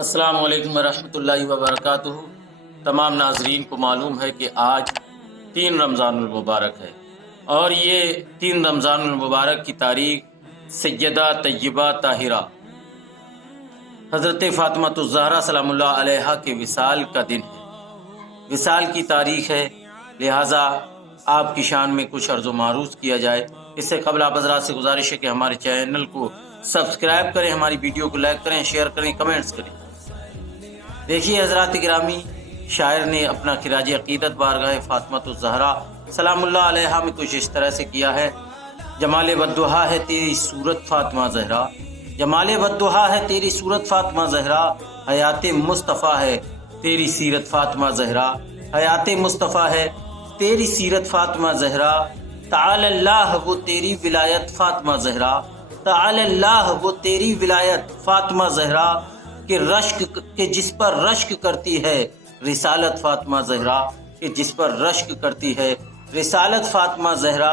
السلام علیکم ورحمۃ اللہ وبرکاتہ۔ تمام ناظرین کو معلوم ہے کہ آج 3 رمضان المبارک ہے اور یہ 3 رمضان المبارک کی تاریخ سیدہ طیبہ طاہرہ حضرت فاطمہ الزہرا سلام اللہ علیہا کے وصال کا دن ہے، وصال کی تاریخ ہے، لہٰذا آپ کی شان میں کچھ عرض و معروض کیا جائے۔ اس سے قبل آپ حضرات سے گزارش ہے کہ ہمارے چینل کو سبسکرائب کریں، ہماری ویڈیو کو لائک کریں، شیئر کریں، کمنٹس کریں۔ دیکھیے حضرات گرامی، شاعر نے اپنا خراج عقیدت بارگاہ فاطمہ الزہرا سلام اللہ علیہا میں کچھ اس طرح سے کیا ہے: جمال بدوحا ہے تیری صورت فاطمہ زہرا، جمال بدوحا ہے تیری صورت فاطمہ زہرا، حیات مصطفیٰ ہے تیری سیرت فاطمہ زہرا، حیات مصطفیٰ ہے تیری سیرت فاطمہ زہرا، تعالی اللہ وہ تیری ولایت فاطمہ زہرا، تعالی اللہ وہ تیری ولایت فاطمہ زہرا، کہ رشک کے جس پر رشک کرتی ہے رسالت فاطمہ زہرا، کہ جس پر رشک کرتی ہے رسالت فاطمہ زہرا۔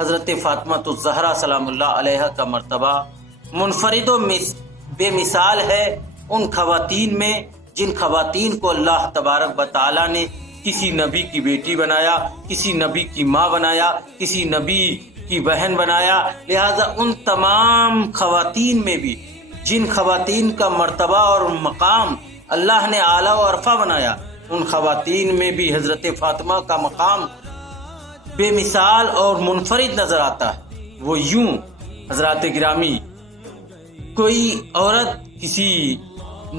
حضرت فاطمہ الزہرا سلام اللہ علیہا کا مرتبہ منفرد و بے مثال ہے ان خواتین میں جن خواتین کو اللہ تبارک و تعالی نے کسی نبی کی بیٹی بنایا، کسی نبی کی ماں بنایا، کسی نبی کی بہن بنایا۔ لہذا ان تمام خواتین میں بھی جن خواتین کا مرتبہ اور مقام اللہ نے اعلیٰ و عرفہ بنایا، ان خواتین میں بھی حضرت فاطمہ کا مقام بے مثال اور منفرد نظر آتا ہے۔ وہ یوں حضرات گرامی، کوئی عورت کسی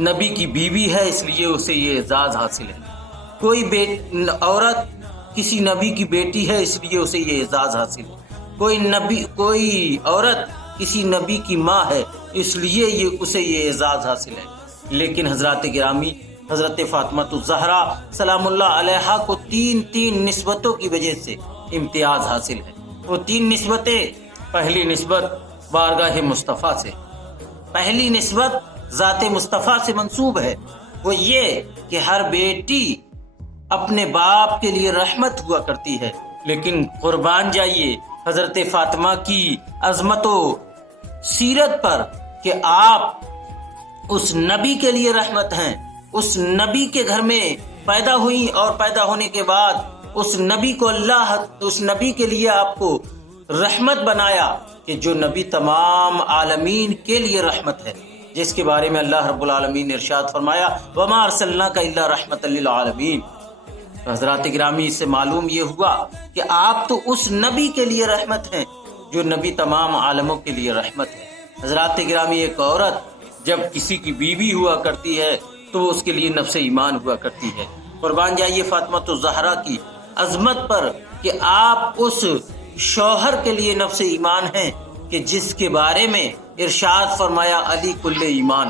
نبی کی بیوی ہے اس لیے اسے یہ اعزاز حاصل ہے، کوئی عورت کسی نبی کی بیٹی ہے اس لیے اسے یہ اعزاز حاصل ہے، کوئی عورت کسی نبی کی ماں ہے اس لیے اسے یہ اعزاز حاصل ہے۔ لیکن حضرات گرامی، حضرت فاطمہ الزہرا سلام اللہ علیہا کو 3 نسبتوں کی وجہ سے امتیاز حاصل ہے۔ وہ 3 نسبتیں: پہلی نسبت بارگاہ مصطفیٰ سے، پہلی نسبت ذات مصطفیٰ سے منسوب ہے، وہ یہ کہ ہر بیٹی اپنے باپ کے لیے رحمت ہوا کرتی ہے۔ لیکن قربان جائیے حضرت فاطمہ کی عظمت و سیرت پر کہ آپ اس نبی کے لیے رحمت ہیں، اس نبی کے گھر میں پیدا ہوئی اور پیدا ہونے کے بعد اس نبی کو اللہ اس نبی کے لیے آپ کو رحمت بنایا، کہ جو نبی تمام عالمین کے لیے رحمت ہے، جس کے بارے میں اللہ رب العالمین نے ارشاد فرمایا وَمَا أَرْسَلْنَاكَ إِلَّا رَحْمَةً لِّلْعَالَمِينَ۔ حضرات گرامی، اس سے معلوم یہ ہوا کہ آپ تو اس نبی کے لیے رحمت ہیں جو نبی تمام عالموں کے لیے رحمت ہے۔ حضرات گرامی، ایک عورت جب کسی کی بیوی ہوا کرتی ہے تو اس کے لیے نفس ایمان ہوا کرتی ہے۔ قربان جائیے فاطمہ الزہرا کی عظمت پر کہ آپ اس شوہر کے لیے نفس ایمان ہیں کہ جس کے بارے میں ارشاد فرمایا علی کل ایمان،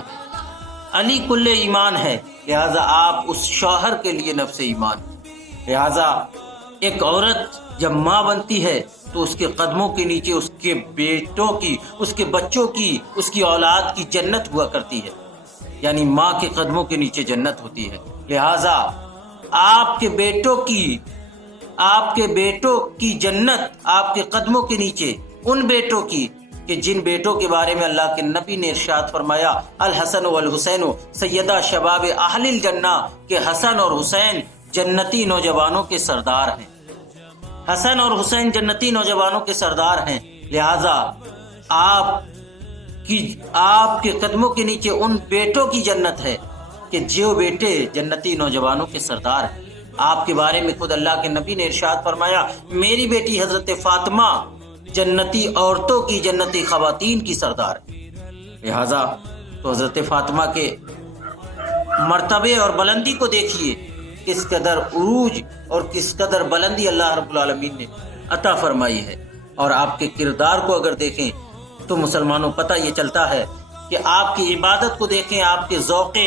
علی کل ایمان ہے، لہذا آپ اس شوہر کے لیے نفس ایمان۔ لہذا ایک عورت جب ماں بنتی ہے تو اس کے قدموں کے نیچے اس کے بیٹوں کی، اس کے بچوں کی، اس کی اولاد کی جنت ہوا کرتی ہے، یعنی ماں کے قدموں کے نیچے جنت ہوتی ہے۔ لہذا آپ کے بیٹوں کی جنت آپ کے قدموں کے نیچے، ان بیٹوں کی کہ جن بیٹوں کے بارے میں اللہ کے نبی نے ارشاد فرمایا الحسن والحسین سیدہ شباب اہل الجنہ، کہ حسن اور حسین جنتی نوجوانوں کے سردار ہیں، حسن اور حسین جنتی نوجوانوں کے سردار ہیں۔ لہذا آپ کے قدموں کے نیچے ان بیٹوں کی جنت ہے کہ جو بیٹے جنتی نوجوانوں کے سردار ہیں۔ آپ کے بارے میں خود اللہ کے نبی نے ارشاد فرمایا میری بیٹی حضرت فاطمہ جنتی عورتوں کی، جنتی خواتین کی سردار ہے۔ لہذا تو حضرت فاطمہ کے مرتبے اور بلندی کو دیکھیے، کس قدر عروج اور کس قدر بلندی اللہ رب العالمین نے عطا فرمائی ہے۔ اور آپ کے کردار کو اگر دیکھیں تو مسلمانوں پتہ یہ چلتا ہے کہ آپ کی عبادت کو دیکھیں، آپ کے ذوق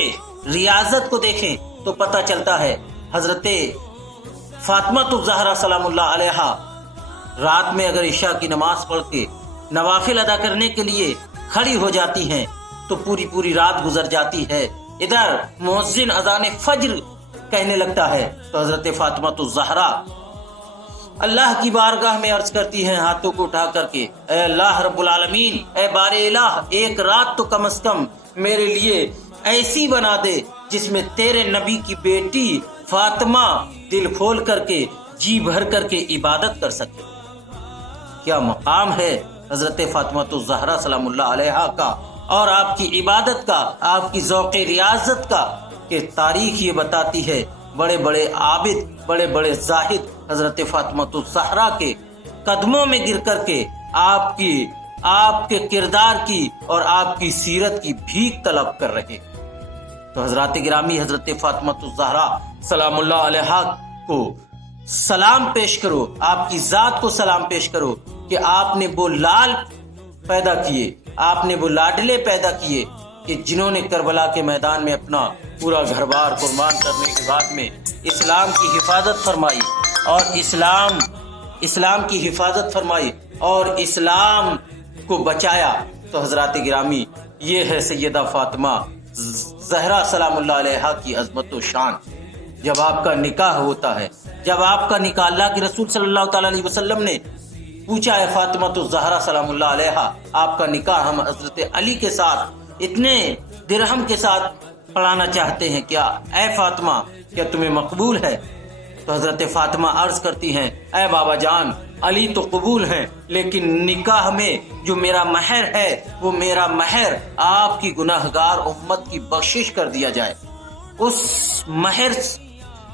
ریاضت کو دیکھیں تو پتہ چلتا ہے حضرت فاطمہ الزہرا سلام اللہ علیہا رات میں اگر عشاء کی نماز پڑھ کے نوافل ادا کرنے کے لیے کھڑی ہو جاتی ہیں تو پوری رات گزر جاتی ہے، ادھر مؤذن اذان فجر کہنے لگتا ہے تو حضرت فاطمہ الزہرا اللہ کی بارگاہ میں عرض کرتی ہیں ہاتھوں کو اٹھا کر کے، اے اللہ رب العالمین، اے بار الہ، ایک رات تو کم از کم میرے لیے ایسی بنا دے جس میں تیرے نبی کی بیٹی فاطمہ دل کھول کر کے جی بھر کر کے عبادت کر سکے۔ کیا مقام ہے حضرت فاطمہ الزہرا سلام اللہ علیہا کا اور آپ کی عبادت کا، آپ کی ذوق ریاضت کا، کہ تاریخ یہ بتاتی ہے بڑے بڑے عابد، بڑے بڑے زاہد حضرت فاطمہ الزہرا کے قدموں میں گر کر کے آپ کے کردار کی اور آپ کی سیرت کی بھیک طلب کر رہے۔ تو حضرات گرامی، حضرت فاطمہ الزہرا سلام اللہ علیہا کو سلام پیش کرو، آپ کی ذات کو سلام پیش کرو کہ آپ نے وہ لال پیدا کیے، آپ نے وہ لاڈلے پیدا کیے کہ جنہوں نے کربلا کے میدان میں اپنا پورا گھر بار قربان کرنے کے بعد میں اسلام کی حفاظت فرمائی اور اسلام کی حفاظت فرمائی اور اسلام کو بچایا۔ تو حضرات گرامی، یہ ہے سیدہ فاطمہ زہرا سلام اللہ علیہا کی عظمت و شان۔ جب آپ کا نکاح ہوتا ہے، جب آپ کا نکاح، اللہ کے رسول صلی اللہ تعالی علیہ وسلم نے پوچھا ہے فاطمہ الزہرا سلام اللہ علیہا، آپ کا نکاح ہم حضرت علی کے ساتھ اتنے درہم کے ساتھ پڑھانا چاہتے ہیں، کیا اے فاطمہ کیا تمہیں مقبول ہے؟ تو حضرت فاطمہ عرض کرتی ہیں، اے بابا جان، علی تو قبول ہیں، لیکن نکاح میں جو میرا مہر ہے وہ میرا مہر آپ کی گناہگار امت کی بخشش کر دیا جائے۔ اس مہر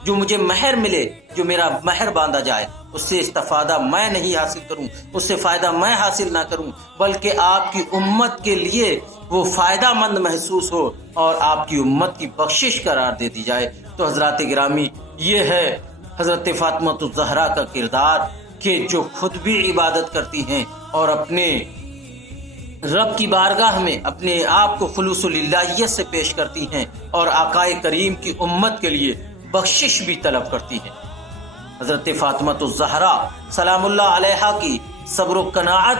جو مجھے مہر ملے، جو میرا مہر باندھا جائے، اس سے استفادہ میں نہیں حاصل کروں، اس سے فائدہ میں حاصل نہ کروں، بلکہ آپ کی امت کے لیے وہ فائدہ مند محسوس ہو اور آپ کی امت کی بخشش قرار دے دی جائے۔ تو حضرات گرامی، یہ ہے حضرت فاطمہ الزہرا کا کردار کہ جو خود بھی عبادت کرتی ہیں اور اپنے رب کی بارگاہ میں اپنے آپ کو خلوص للہیت سے پیش کرتی ہیں اور آقائے کریم کی امت کے لیے بخشش بھی طلب کرتی ہیں۔ حضرت فاطمہ الزہرا سلام اللہ علیہا کی صبر و قناعت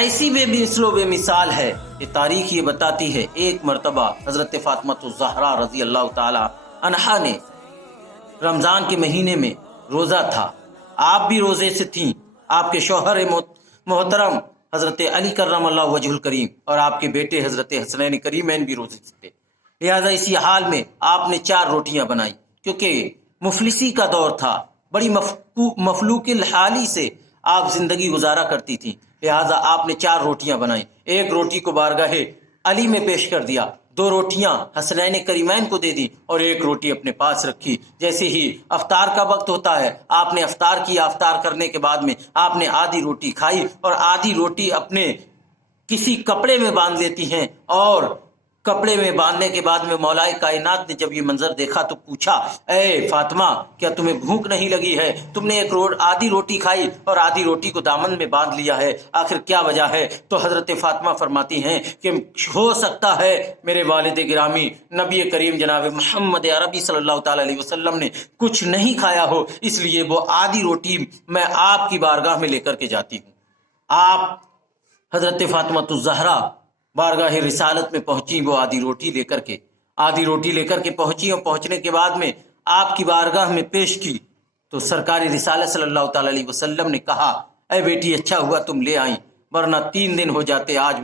ایسی بے مثل و بے مثال ہے کہ تاریخ یہ بتاتی ہے، ایک مرتبہ حضرت فاطمہ الزہرا رضی اللہ تعالی عنہا نے رمضان کے مہینے میں روزہ تھا، آپ بھی روزے سے تھیں، آپ کے شوہر محترم حضرت علی کرم اللہ وجہ الکریم اور آپ کے بیٹے حضرت حسنین کریمین بھی روزے سے تھے، لہذا اسی حال میں آپ نے 4 روٹیاں بنائی، کیونکہ مفلسی کا دور تھا، بڑی مفلوک الحالی سے آپ زندگی گزارا کرتی تھیں، لہذا آپ نے 4 روٹیاں بنائیں، ایک روٹی کو بارگاہ علی میں پیش کر دیا، 2 روٹیاں حسنین کریمین کو دے دی اور ایک روٹی اپنے پاس رکھی۔ جیسے ہی افطار کا وقت ہوتا ہے، آپ نے افطار کیا، افطار کرنے کے بعد میں آپ نے آدھی روٹی کھائی اور آدھی روٹی اپنے کسی کپڑے میں باندھ لیتی ہیں، اور کپڑے میں باندھنے کے بعد میں مولا کائنات نے جب یہ منظر دیکھا تو پوچھا، اے فاطمہ کیا تمہیں بھوک نہیں لگی ہے؟ تم نے آدھی روٹی کھائی اور آدھی روٹی کو دامن میں باندھ لیا ہے، آخر کیا وجہ ہے؟ تو حضرت فاطمہ فرماتی ہیں کہ ہو سکتا ہے میرے والد گرامی نبی کریم جناب محمد عربی صلی اللہ تعالی علیہ وسلم نے کچھ نہیں کھایا ہو، اس لیے وہ آدھی روٹی میں آپ کی بارگاہ میں لے کر کے جاتی ہوں۔ آپ حضرت فاطمہ الزہرا بارگاہ رسالت میں پہنچی، وہ آدھی روٹی لے کر کے پہنچی، اور پہنچنے کے بعد میں آپ کی بارگاہ میں پیش کی تو سرکار رسالت صلی اللہ تعالی علیہ وسلم نے کہا، اے بیٹی اچھا ہوا تم لے آئیں، ورنہ 3 دن ہو جاتے آج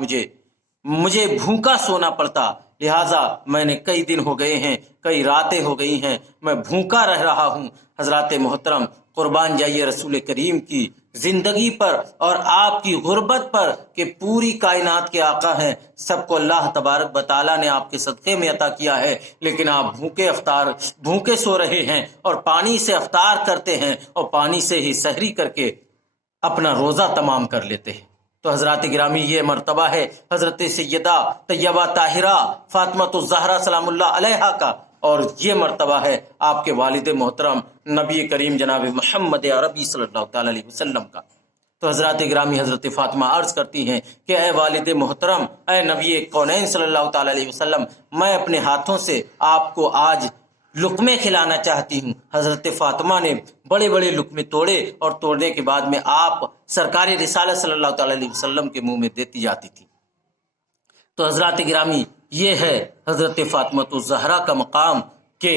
مجھے بھوکا سونا پڑتا، لہٰذا میں نے کئی دن ہو گئے ہیں، کئی راتیں ہو گئی ہیں، میں بھوکا رہ رہا ہوں۔ حضرات محترم، قربان جائیے رسول کریم کی زندگی پر اور آپ کی غربت پر کہ پوری کائنات کے آقا ہیں، سب کو اللہ تبارک و تعالیٰ نے آپ کے صدقے میں عطا کیا ہے، لیکن آپ بھوکے سو رہے ہیں اور پانی سے افطار کرتے ہیں اور پانی سے ہی سحری کر کے اپنا روزہ تمام کر لیتے ہیں۔ تو حضرات گرامی، یہ مرتبہ ہے حضرت سیدہ طیبہ طاہرہ فاطمہ الزہرا سلام اللہ علیہا کا، اور یہ مرتبہ ہے آپ کے والد محترم نبی کریم جناب محمد عربی صلی اللہ تعالی علیہ وسلم کا۔ تو حضرات گرامی، حضرت فاطمہ عرض کرتی ہیں کہ اے والد محترم، اے نبی کونین صلی اللہ تعالی علیہ وسلم، میں اپنے ہاتھوں سے آپ کو آج لقمے کھلانا چاہتی ہوں۔ حضرت فاطمہ نے بڑے بڑے لقمے توڑے اور توڑنے کے بعد میں آپ سرکار رسالت صلی اللہ تعالی علیہ وسلم کے منہ میں دیتی جاتی تھی۔ تو حضرات گرامی، یہ ہے حضرت فاطمہ الزہرا کا مقام کہ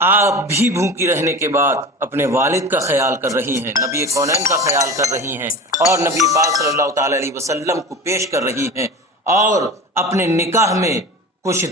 آپ بھی بھوکی رہنے کے بعد اپنے والد کا خیال کر رہی ہیں، نبی کونین کا خیال کر رہی ہیں اور نبی پاک صلی اللہ تعالی علیہ وسلم کو پیش کر رہی ہیں، اور اپنے نکاح میں کچھ